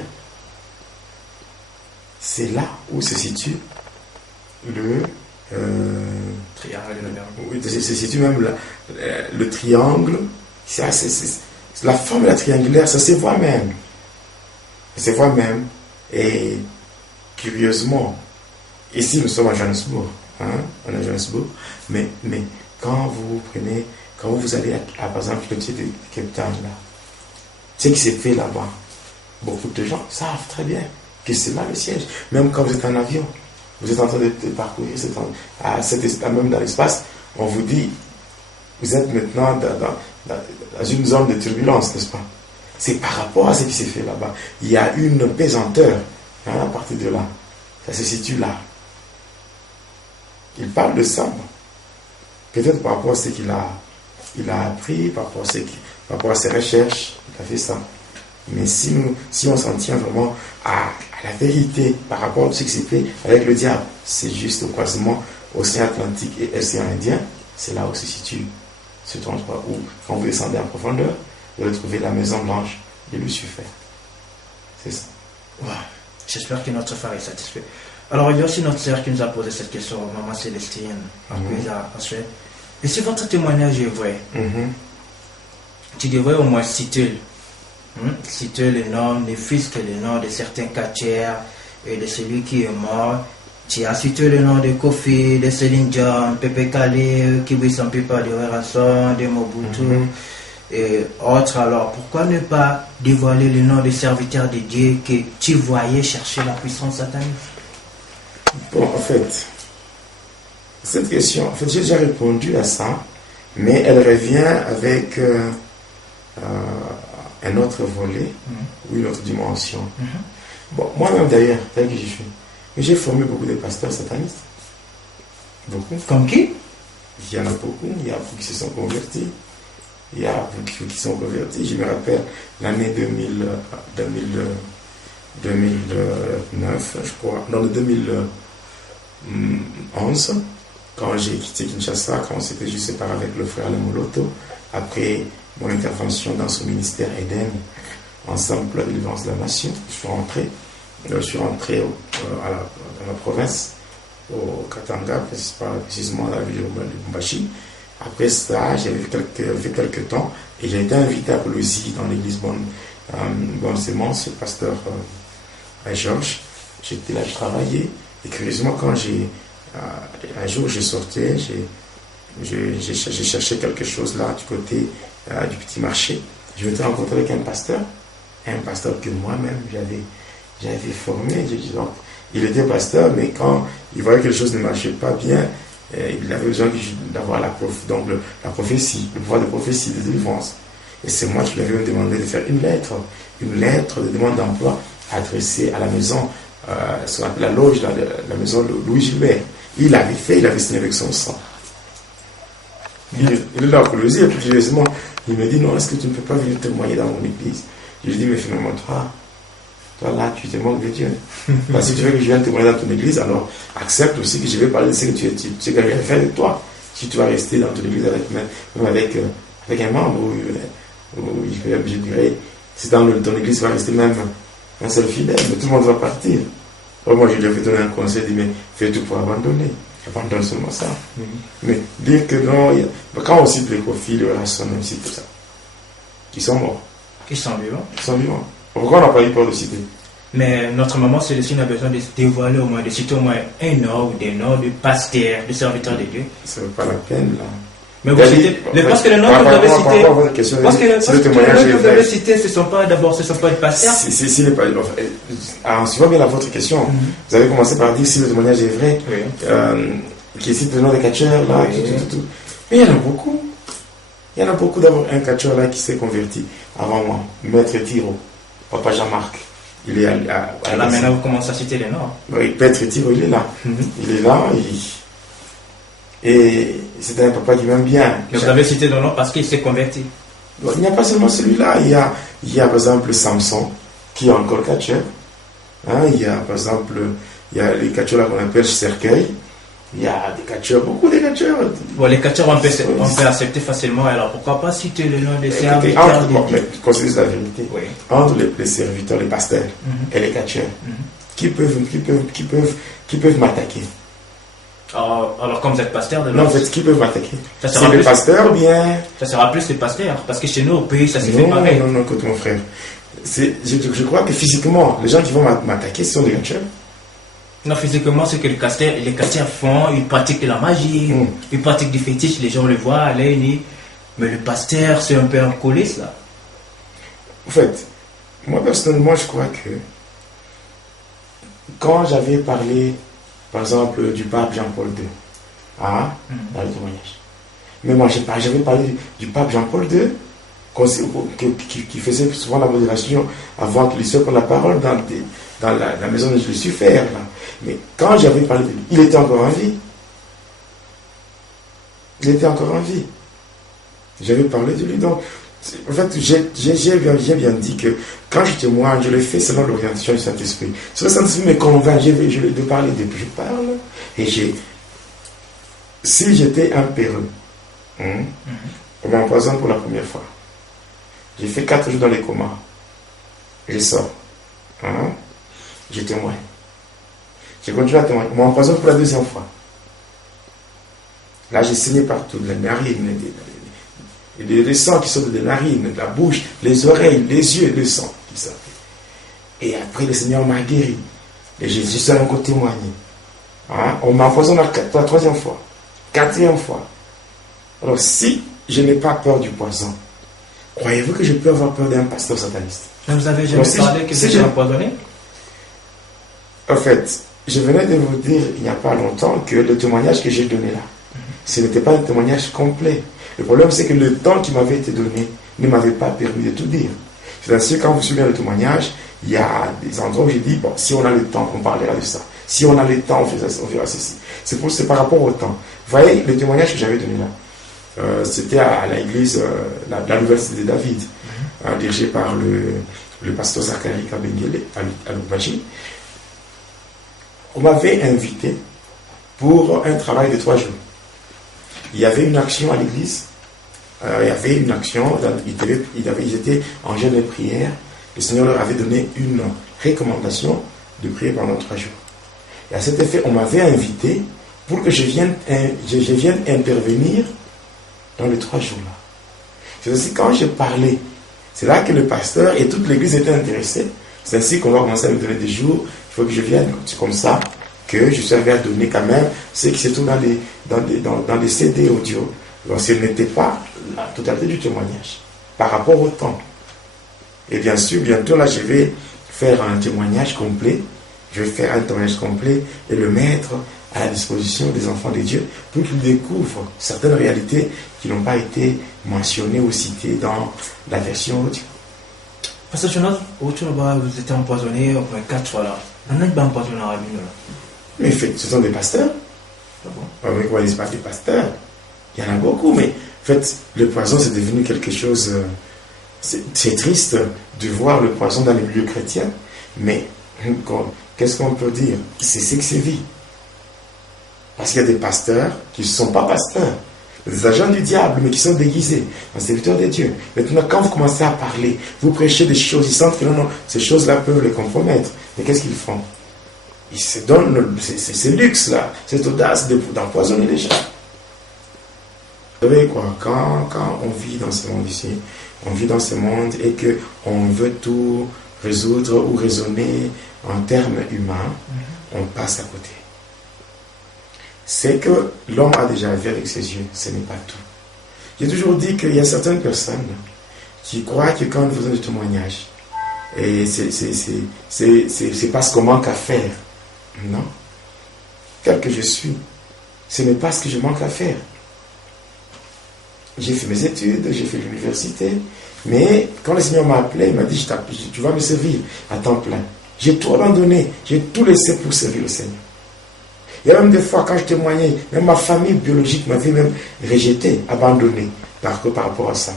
c'est là où se situe le triangle de la Bermude. Oui, se situe même le triangle. C'est la forme de la triangulaire, ça se voit même. Ça se voit même. Et curieusement, ici nous sommes à Johannesburg. On est à Johannesburg. Mais quand vous allez à par exemple le pied de Cape Town, là, ce qui s'est fait là-bas, beaucoup de gens savent très bien que c'est là le siège. Même quand vous êtes en avion, vous êtes en train de parcourir même dans l'espace, on vous dit, vous êtes maintenant dans une zone de turbulence, n'est-ce pas? C'est par rapport à ce qui s'est fait là-bas. Il y a une pesanteur à partir de là. Ça se situe là. Il parle de ça. Peut-être par rapport à ce qu'il a appris, par rapport à ses recherches, il a fait ça. Mais si on s'en tient vraiment à la vérité par rapport à ce qui s'est fait avec le diable, c'est juste au croisement océan Atlantique et océan Indien, c'est là où se situe ce transport, où quand vous descendez en profondeur, vous retrouvez la Maison Blanche de Lucifer. C'est ça. Wow. J'espère que notre frère est satisfait. Alors, il y a aussi notre sœur qui nous a posé cette question, Maman Célestine, en Suède. Et si votre témoignage est vrai, tu devrais au moins citer le nom, ne fût-ce que le nom de certains quartiers et de celui qui est mort. Tu as cité le nom de Kofi, de Céline Dion, Pepe Kale, Kiwi Sampipa de Ranson, de Mobutu et autres. Alors pourquoi ne pas dévoiler le nom des serviteurs de Dieu que tu voyais chercher la puissance satanique? Bon, en fait, cette question, en fait, j'ai déjà répondu à ça, mais elle revient avec un autre volet ou une autre dimension. Bon, moi-même d'ailleurs, tel que j'ai fait, j'ai formé beaucoup de pasteurs satanistes. Beaucoup. Comme qui? Il y en a beaucoup. Il y a beaucoup qui se sont convertis. Il y a beaucoup qui sont convertis. Je me rappelle l'année 2009, je crois. Dans le 2011, quand j'ai quitté Kinshasa, quand on s'était juste séparé avec le frère Lemoloto, après mon intervention dans ce ministère Eden, ensemble pour la délivrance de la nation, je suis rentré dans la province, au Katanga, précisément à la ville de Lubumbashi. Après ça, j'ai fait quelques temps et j'ai été invité à Colosie dans l'église Bonne Sémence, le pasteur Georges. J'étais là, je travaillais. Et curieusement, quand un jour je sortais, j'ai cherché quelque chose là du côté du petit marché. Je m'étais rencontré avec un pasteur que moi-même j'avais formé. Donc, il était pasteur, mais quand il voyait que les choses ne marchaient pas bien, il avait besoin d'avoir la prophétie, le pouvoir de prophétie, de délivrance. Et c'est moi qui lui avais demandé de faire une lettre de demande d'emploi adressée à la maison, ce qu'on appelle la loge, la maison Louis Gilbert. Il l'avait fait, il avait signé avec son sang. Il est là pour le dire, puis curieusement, il me dit, non, est-ce que tu ne peux pas venir témoigner dans mon église? Je lui dis, mais finalement, toi là, tu te moques de Dieu. Parce que si tu veux que je vienne témoigner dans ton église, alors accepte aussi que je vais parler de ce que tu sais que je vais faire de toi. Si tu vas rester dans ton église avec un membre, je dirais, si dans ton église va rester même un seul fidèle, mais tout le monde va partir. Alors moi, je lui ai donné un conseil, dit, mais fais tout pour abandonner. Abandonne seulement ça. Mais dire que non, quand on cite les profils, les relations, on cite tout ça. Qui sont morts. Qui sont vivants. Ils sont vivants. Pourquoi on n'a pas eu peur de citer? Mais notre maman Célestine a besoin de se dévoiler au moins, de citer au moins un nom ou des noms de pasteurs, de serviteurs de Dieu. Ça ne vaut pas la peine, là. Mais vous citez, parce que le nom que vous avez cité, parce que le nom que vous avez cité, ce ne sont pas des pasteurs. Alors, si vous voyez bien votre question, vous avez commencé par dire si le témoignage est vrai, qui cite le nom des catcheurs, là, tout. Mais il y en a beaucoup. Il y en a beaucoup d'abord. Un catcheur là qui s'est converti avant moi, Maître Tiro, Papa Jean-Marc. Il est là, maintenant vous commencez à citer les noms. Oui, Maître Tiro, il est là. Il est là, et c'est un papa qui m'aime bien. Mais vous avez cité le nom parce qu'il s'est converti. Il n'y a pas seulement celui-là. Il y a par exemple Samson, qui est encore catcheur. Il y a par exemple les catcheurs là qu'on appelle cercueil. Il y a des catcheurs, beaucoup de catcheurs. Bon, les catcheurs, on peut accepter facilement. Alors, pourquoi pas citer le nom des serviteurs? Considérez la vérité. Oui. Entre les serviteurs, les pasteurs et les catcheurs, qui peuvent m'attaquer. Alors, comme vous êtes pasteur, non, en fait, qui peuvent m'attaquer? C'est les pasteurs ou bien. Ça sera plus les pasteurs, parce que chez nous, au pays, ça se fait pareil. Non, écoute, mon frère. Je crois que physiquement, les gens qui vont m'attaquer, ce sont des catcheurs. Non, physiquement, c'est que les casteurs font, ils pratiquent de la magie, ils pratiquent du fétiche, les gens le voient à l'œil nu. Mais le pasteur, c'est un peu un coulisse, là. En fait, moi, personnellement, je crois que quand j'avais parlé, par exemple, du pape Jean-Paul II, dans le témoignage, mais moi, j'avais parlé du pape Jean-Paul II, qui faisait souvent la modération avant qu'il soit prenne la parole dans la maison de Lucifer, là. Mais quand j'avais parlé de lui, il était encore en vie. J'avais parlé de lui. Donc, en fait, j'ai bien dit que quand je témoigne, je le fais selon l'orientation du Saint-Esprit. Si le Saint-Esprit me convainc, je vais parler depuis je parle. Et si j'étais un péreux, on m'empoisonne pour la première fois. J'ai fait 4 jours dans les comas. Je sors. Je témoigne. J'ai continué à témoigner. On m'empoisonne pour la 2e fois. Là, j'ai saigné partout, les narines, les sangs qui sortent des narines, la bouche, les oreilles, les yeux, le sang qui sort. Et après, le Seigneur m'a guéri. Et je suis encore témoigné. On m'empoisonne pour la 3e fois, 4e fois. Alors, si je n'ai pas peur du poison, croyez-vous que je peux avoir peur d'un pasteur sataniste? Mais vous avez jamais parlé que c'était empoisonné? En fait, je venais de vous dire il n'y a pas longtemps que le témoignage que j'ai donné là, ce n'était pas un témoignage complet. Le problème, c'est que le temps qui m'avait été donné ne m'avait pas permis de tout dire. C'est-à-dire, quand vous suivez le témoignage, il y a des endroits où j'ai dit, bon, si on a le temps, on parlera de ça. Si on a le temps, on verra ceci. C'est par rapport au temps. Vous voyez, le témoignage que j'avais donné là, c'était à l'église, la Nouvelle Cité de David, dirigée par le pasteur Zachary Kabengele à Lubumbashi. On m'avait invité pour un travail de 3 jours. Il y avait une action à l'église. Il y avait une action. Ils étaient en jeûne et prière. Le Seigneur leur avait donné une recommandation de prier pendant 3 jours. Et à cet effet, on m'avait invité pour que je vienne intervenir dans les 3 jours-là. C'est aussi quand je parlais, c'est là que le pasteur et toute l'église étaient intéressés. C'est ainsi qu'on va commencer à me donner des jours. Il faut que je vienne. C'est comme ça que je suis arrivé à donner quand même ce qui se trouve dans des CD audio. Donc ce n'était pas la totalité du témoignage par rapport au temps. Et bien sûr, bientôt là, je vais faire un témoignage complet. Je vais faire un témoignage complet et le mettre à la disposition des enfants de Dieu pour qu'ils découvrent certaines réalités qui n'ont pas été mentionnées ou citées dans la version audio. Pasteur Jonas, vous étiez empoisonné 4 fois là. On a pas empoisonné à la vie là. Mais en fait, ce sont des pasteurs. Ah bon? Oui, quoi, pas des pasteurs. Il y en a beaucoup, mais en fait, le poison, c'est devenu quelque chose... c'est triste de voir le poison dans les milieux chrétiens, mais qu'est-ce qu'on peut dire? C'est ce que c'est vie. Parce qu'il y a des pasteurs qui ne sont pas pasteurs, des agents du diable, mais qui sont déguisés en serviteurs de Dieu. Maintenant, quand vous commencez à parler, vous prêchez des choses, ils sentent que non, ces choses-là peuvent les compromettre. Mais qu'est-ce qu'ils font? Ils se donnent ce luxe-là, cette audace d'empoisonner les gens. Vous savez quoi, quand on vit dans ce monde ici, on vit dans ce monde et qu'on veut tout résoudre ou raisonner en termes humains, on passe à côté. C'est que l'homme a déjà vu avec ses yeux, ce n'est pas tout. J'ai toujours dit qu'il y a certaines personnes qui croient que quand on vous donne des témoignages, et c'est parce qu'on manque à faire. Non. Tel que je suis, ce n'est pas ce que je manque à faire. J'ai fait mes études, j'ai fait l'université, mais quand le Seigneur m'a appelé, il m'a dit, tu vas me servir à temps plein. J'ai tout abandonné, j'ai tout laissé pour servir le Seigneur. Il y a même des fois, quand je témoignais, même ma famille biologique m'avait même rejeté, abandonné par rapport à ça.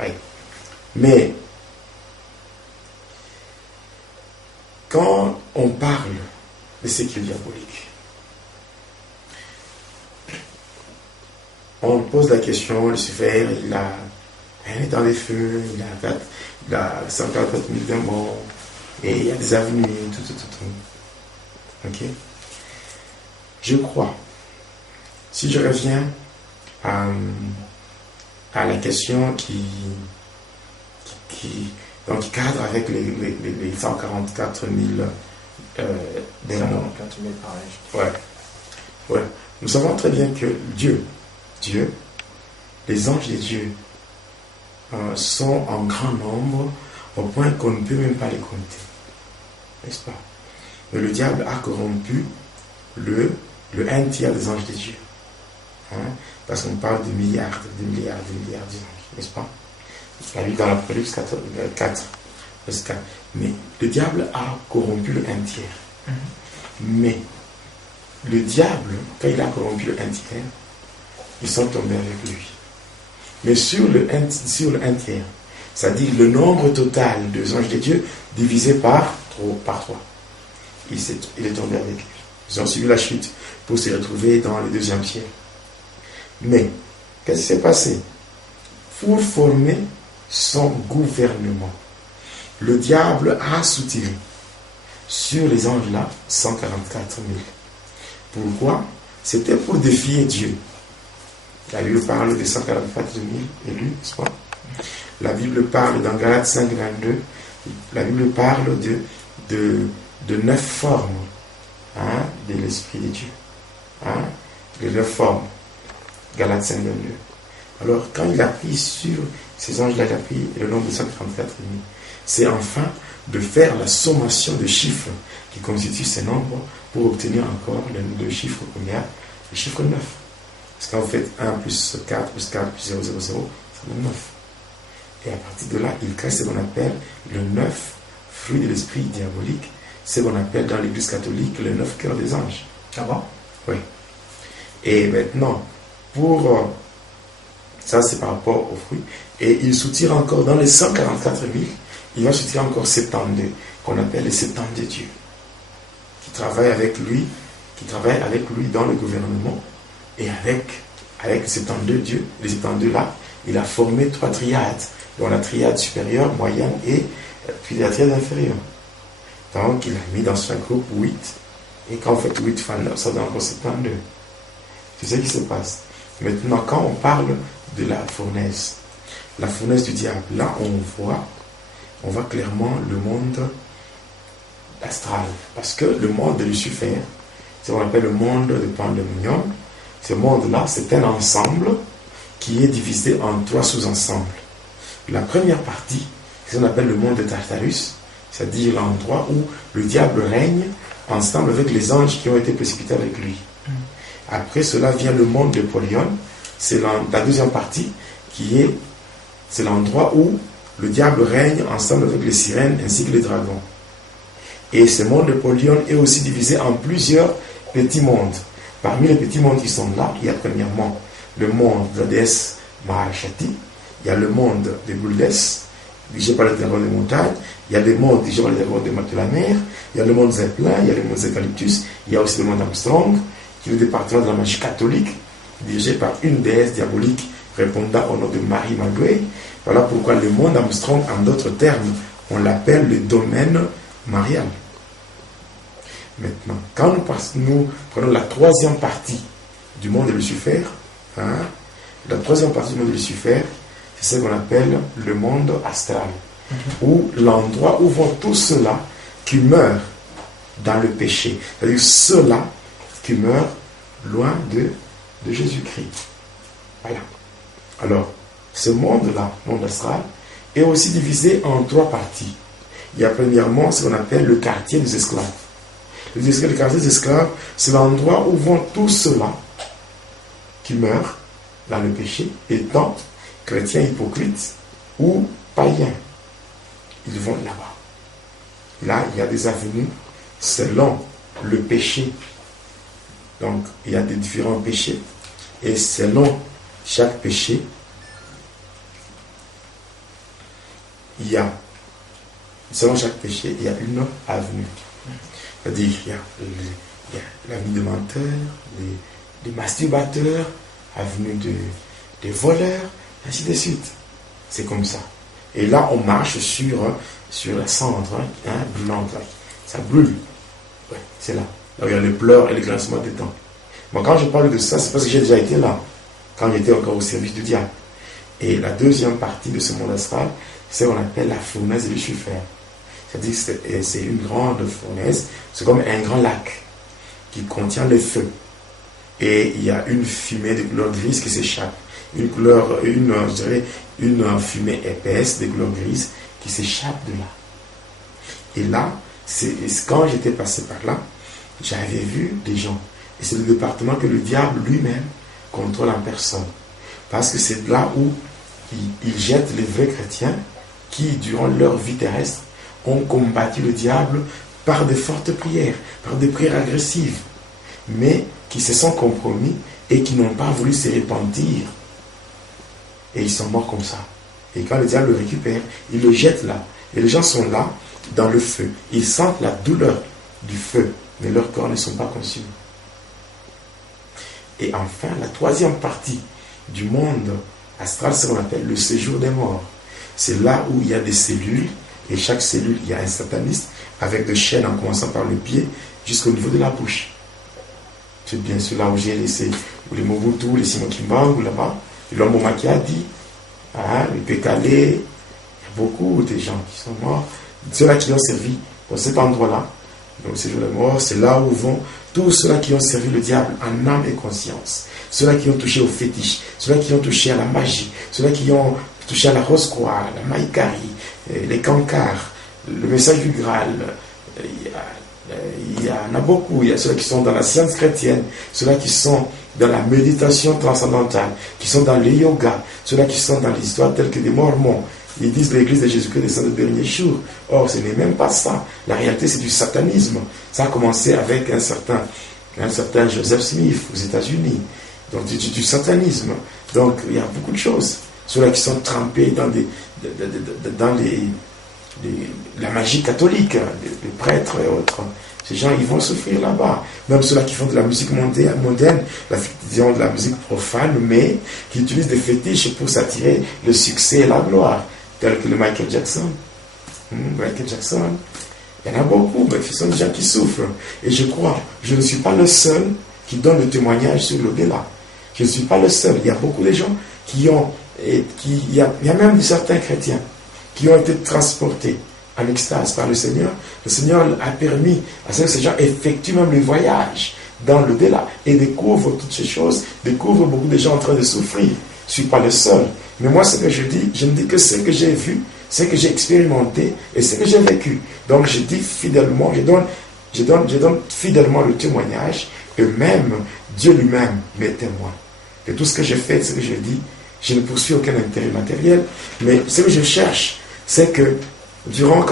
Oui. Mais, quand on parle de ce qui est diabolique, on pose la question, Lucifer, il est dans les feux, il a 144 000 démons, et il y a des avenues, tout. Ok? Je crois, si je reviens à la question qui cadre avec les 144 000 démons. 144 000 pareil. Ouais. Nous savons très bien que Dieu, les anges de Dieu sont en grand nombre au point qu'on ne peut même pas les compter. N'est-ce pas? Mais le diable a corrompu le 1/3 des anges de Dieu. Parce qu'on parle de milliards d'anges, n'est-ce pas? La Bible dans l'Apocalypse 4, verset 4. Mais le diable a corrompu le 1/3. Mais le diable, quand il a corrompu le 1/3, ils sont tombés avec lui. Mais sur le 1/3, c'est-à-dire le nombre total des anges de Dieu divisé par 3. Il est tombé avec lui. Ils ont suivi la chute pour se retrouver dans le 2e ciel. Mais, qu'est-ce qui s'est passé? Pour former son gouvernement, le diable a soutiré sur les anges-là 144 000. Pourquoi? C'était pour défier Dieu. La Bible parle de 144 000 élus, n'est-ce pas? La Bible parle dans Galates 5, 22, la Bible parle de 9 formes de l'Esprit de Dieu. De 9 formes. Galates 5, 22. Alors, quand il a pris sur ces anges-là, il a pris le nombre de 144 000. C'est enfin de faire la sommation de chiffres qui constituent ces nombres pour obtenir encore le chiffre combien? Le chiffre 9. Parce qu'en fait, 1 plus 4 plus 4 plus 0, 0, 0, ça donne 9. Et à partir de là, il crée ce qu'on appelle le 9 fruit de l'esprit diabolique. C'est ce qu'on appelle dans l'Église catholique le 9 cœurs des anges. Ah bon? Oui. Et maintenant, ça c'est par rapport aux fruits. Et il soutire encore dans les 144 000, il va soutirer encore 72, qu'on appelle les 70 de Dieu, qui travaillent avec lui dans le gouvernement. Et avec les 72 dieux, les 72 là, il a formé 3 triades, dont la triade supérieure, moyenne et puis la triade inférieure. Donc il a mis dans un groupe 8, et quand on fait 8 fois 9, ça donne encore 72. C'est ce qui se passe. Maintenant, quand on parle de la fournaise du diable, là on voit clairement le monde astral. Parce que le monde de Lucifer, c'est ce qu'on appelle le monde de Pandémonium. Ce monde-là, c'est un ensemble qui est divisé en 3 sous-ensembles. La première partie, c'est ce qu'on appelle le monde de Tartarus, c'est-à-dire l'endroit où le diable règne ensemble avec les anges qui ont été précipités avec lui. Après cela vient le monde de Polion. C'est la deuxième partie c'est l'endroit où le diable règne ensemble avec les sirènes ainsi que les dragons. Et ce monde de Polion est aussi divisé en plusieurs petits mondes. Parmi les petits mondes qui sont là, il y a premièrement le monde de la déesse Maharashati, il y a le monde de Buldes, dirigé par les dragons des montagnes, il y a le monde dirigé par les dragons de la mer, il y a le monde Zeppelin, il y a le monde Eucalyptus, il y a aussi le monde Armstrong, qui est le département de la magie catholique, dirigé par une déesse diabolique répondant au nom de Marie Magoué. Voilà pourquoi le monde Armstrong, en d'autres termes, on l'appelle le domaine marial. Maintenant, quand nous prenons la troisième partie du monde de Lucifer, la troisième partie du monde de Lucifer, c'est ce qu'on appelle le monde astral, où l'endroit où vont tous ceux-là qui meurent dans le péché, c'est-à-dire ceux-là qui meurent loin de Jésus-Christ. Voilà. Alors, ce monde-là, monde astral, est aussi divisé en trois parties. Il y a premièrement ce qu'on appelle le quartier des esclaves. Le quartier des esclaves, c'est l'endroit où vont tous ceux-là qui meurent dans le péché, étant chrétiens hypocrites ou païens. Ils vont là-bas. Là, il y a des avenues selon le péché. Donc, il y a des différents péchés. Et selon chaque péché, selon chaque péché, il y a une avenue. C'est-à-dire, il y a l'avenue des menteurs, des masturbateurs, avenue des voleurs, ainsi de suite. C'est comme ça. Et là, on marche sur la cendre brûlante. Ça brûle. Ouais, c'est là. Là, il y a les pleurs et les grincements des dents. Moi, quand je parle de ça, c'est parce que j'ai déjà été là, quand j'étais encore au service du diable. Et la deuxième partie de ce monde astral, c'est ce qu'on appelle la fournaise de Lucifer. C'est-à-dire que c'est une grande fournaise, c'est comme un grand lac qui contient le feu. Et il y a une fumée de couleur grise qui s'échappe. Une fumée épaisse de couleur grise qui s'échappe de là. Et là, quand j'étais passé par là, j'avais vu des gens. Et c'est le département que le diable lui-même contrôle en personne. Parce que c'est là où il jette les vrais chrétiens qui, durant leur vie terrestre, ont combattu le diable par de fortes prières, par des prières agressives, mais qui se sont compromis et qui n'ont pas voulu se repentir. Et ils sont morts comme ça. Et quand le diable le récupère, il le jette là. Et les gens sont là, dans le feu. Ils sentent la douleur du feu, mais leurs corps ne sont pas consumés. Et enfin, la troisième partie du monde astral, c'est ce qu'on appelle le séjour des morts. C'est là où il y a des cellules, et chaque cellule, il y a un sataniste, avec des chaînes en commençant par le pied jusqu'au niveau de la bouche. C'est bien sûr là où j'ai laissé les Mobutu, les Simon Kimbangu, là-bas, l'homme Makiadi, le Pécalé, il y a beaucoup de gens qui sont morts. Ceux-là qui ont servi dans cet endroit-là, donc séjour des morts, c'est là où vont tous ceux-là qui ont servi le diable en âme et conscience. Ceux-là qui ont touché au fétiche, ceux-là qui ont touché à la magie, ceux-là qui ont touché à la rose-croix, à la maïkari, les cancars, le message du Graal. Il y en a beaucoup. Il y a ceux qui sont dans la science chrétienne, ceux-là qui sont dans la méditation transcendantale, qui sont dans le yoga, ceux-là qui sont dans l'histoire telle que des Mormons. Ils disent l'église de Jésus-Christ descend le dernier jour. Or, ce n'est même pas ça. La réalité, c'est du satanisme. Ça a commencé avec un certain Joseph Smith aux États-Unis. Donc, du satanisme. Donc, il y a beaucoup de choses. Ceux-là qui sont trempés dans la magie catholique, les prêtres et autres. Ces gens, ils vont souffrir là-bas. Même ceux-là qui font de la musique mondaine, disons de la musique profane, mais qui utilisent des fétiches pour s'attirer le succès et la gloire, tels que le Michael Jackson. Michael Jackson, il y en a beaucoup, mais ce sont des gens qui souffrent. Et je crois, je ne suis pas le seul qui donne le témoignage sur l'au-delà. Je ne suis pas le seul. Il y a beaucoup de gens il y a même certains chrétiens qui ont été transportés en extase par le Seigneur. Le Seigneur a permis à ce que ces gens effectuent même le voyage dans l'au-delà et découvrent toutes ces choses, découvrent beaucoup de gens en train de souffrir. Je ne suis pas le seul. Mais moi, ce que je dis, je ne dis que ce que j'ai vu, ce que j'ai expérimenté et ce que j'ai vécu. Donc, je dis fidèlement, je donne fidèlement le témoignage eux-mêmes, Dieu lui-même m'est témoin. Que tout ce que je fais, ce que je dis, je ne poursuis aucun intérêt matériel, mais ce que je cherche, c'est que durant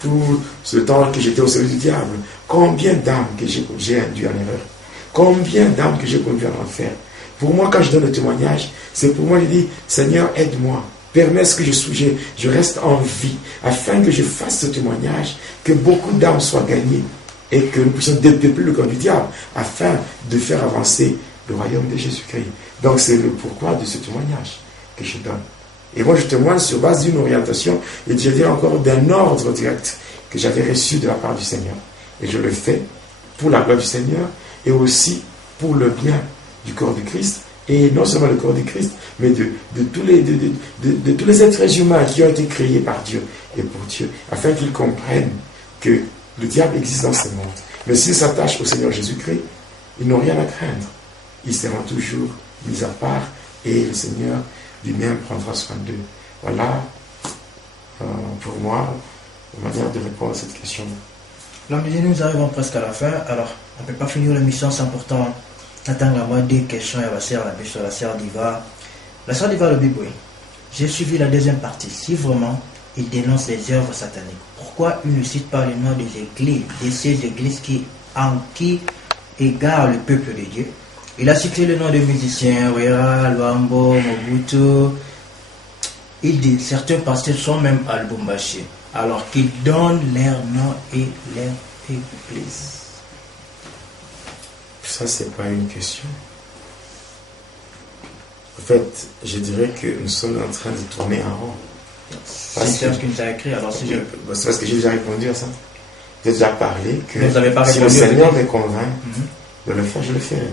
tout ce temps que j'étais au service du diable, combien d'âmes que j'ai induit en erreur, combien d'âmes que j'ai conduit en enfer. Pour moi, quand je donne le témoignage, c'est pour moi, je dis, Seigneur, aide-moi, permets que je reste en vie, afin que je fasse ce témoignage, que beaucoup d'âmes soient gagnées, et que nous puissions dépeupler le corps du diable, afin de faire avancer le royaume de Jésus-Christ. Donc c'est le pourquoi de ce témoignage que je donne. Et moi je témoigne sur base d'une orientation, et je dirais encore d'un ordre direct que j'avais reçu de la part du Seigneur. Et je le fais pour la gloire du Seigneur, et aussi pour le bien du corps du Christ, et non seulement le corps du Christ, mais de tous les êtres humains qui ont été créés par Dieu et pour Dieu, afin qu'ils comprennent que le diable existe dans ce monde. Mais s'ils s'attachent au Seigneur Jésus-Christ, ils n'ont rien à craindre. Ils seront toujours mis à part, et le Seigneur lui-même prendra soin d'eux. Voilà, pour moi, la manière de répondre à cette question. Nous arrivons presque à la fin, alors on ne peut pas finir l'émission sans pourtant attendre à moi des questions à la sœur Diva. La sœur Diva le Biboui, j'ai suivi la deuxième partie. Si vraiment il dénonce les œuvres sataniques, pourquoi il ne cite pas le nom des églises, de ces églises qui égarent le peuple de Dieu? Il a cité le nom de musiciens, Wera, Luambo, Mobutu. Il dit certains pasteurs sont même à Lubumbashi, alors qu'ils donnent leur nom et leur église. Ça, c'est pas une question. En fait, je dirais que nous sommes en train de tourner en rond. C'est ce qu'il nous a écrit, alors si je... C'est parce que j'ai déjà répondu à ça. J'ai déjà parlé que si le Seigneur me convainc de le faire, je le ferai.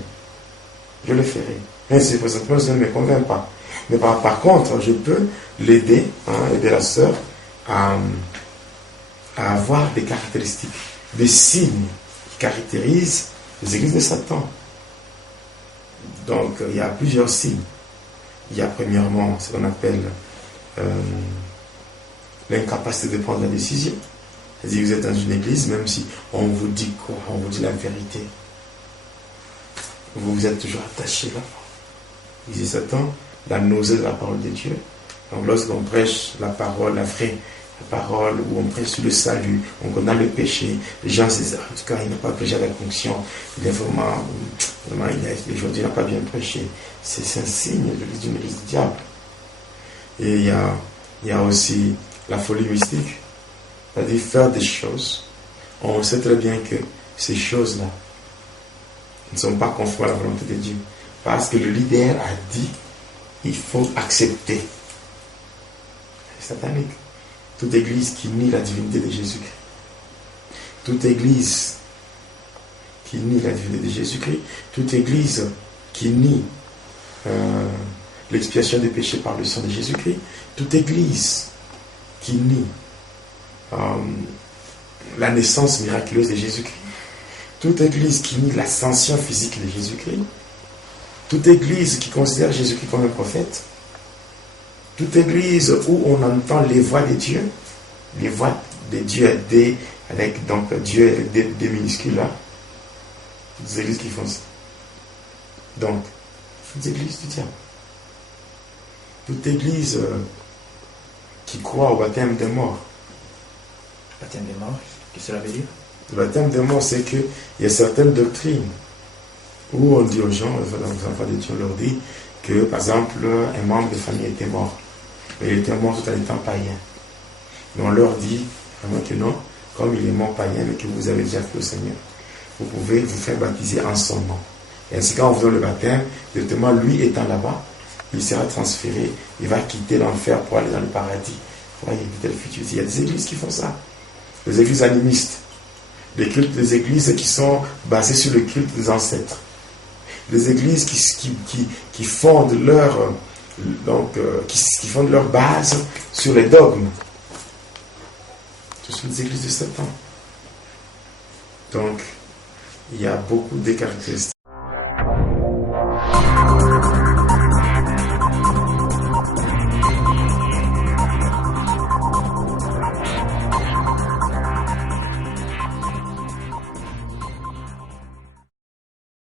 Je le ferai. Mais c'est présentement, je ne me convainc pas. Mais par contre, je peux l'aider, aider la sœur à avoir des caractéristiques, des signes qui caractérisent les églises de Satan. Donc, il y a plusieurs signes. Il y a premièrement ce qu'on appelle l'incapacité de prendre la décision. C'est-à-dire que vous êtes dans une église, même si on vous dit quoi, on vous dit la vérité, vous êtes toujours attaché là. Il dit Satan, la nausée de la parole de Dieu. Donc lorsqu'on prêche la parole, la vraie parole, où on prêche sur le salut, on connaît le péché, les gens se disent, en tout cas, il n'a pas prêché avec fonction, il est vraiment aujourd'hui, il n'a pas bien prêché. C'est un signe d'une église du diable. Et il y a aussi la folie mystique, c'est-à-dire faire des choses. On sait très bien que ces choses-là ne sont pas conformes à la volonté de Dieu. Parce que le leader a dit, il faut accepter. C'est satanique. Toute église qui nie la divinité de Jésus-Christ. Toute église qui nie la divinité de Jésus-Christ. Toute église qui nie l'expiation des péchés par le sang de Jésus-Christ. Toute église qui nie la naissance miraculeuse de Jésus-Christ. Toute église qui nie l'ascension physique de Jésus-Christ. Toute église qui considère Jésus-Christ comme un prophète. Toute église où on entend les voix de Dieu. Les voix de Dieu avec donc Dieu avec des minuscules là. Toutes les églises qui font ça. Donc, toutes les églises du diable. Toute église qui croit au baptême des morts. Baptême des morts, qu'est-ce que cela veut dire? Le baptême des morts, c'est qu'il y a certaines doctrines où on dit aux gens, les enfants de Dieu, on leur dit que, par exemple, un membre de famille était mort. Mais il était mort tout en étant païen. Mais on leur dit vraiment que non, comme il est mort païen, mais que vous avez déjà fait au Seigneur, vous pouvez vous faire baptiser en son nom. Et ainsi, quand on vous donne le baptême, directement, lui étant là-bas, il sera transféré, il va quitter l'enfer pour aller dans le paradis. Vous voyez, le futur. Il y a des églises qui font ça. Les églises animistes. Les églises qui sont basées sur le culte des ancêtres. Les églises qui fondent qui fondent leur base sur les dogmes. Ce sont des églises de Satan. Donc, il y a beaucoup de caractéristiques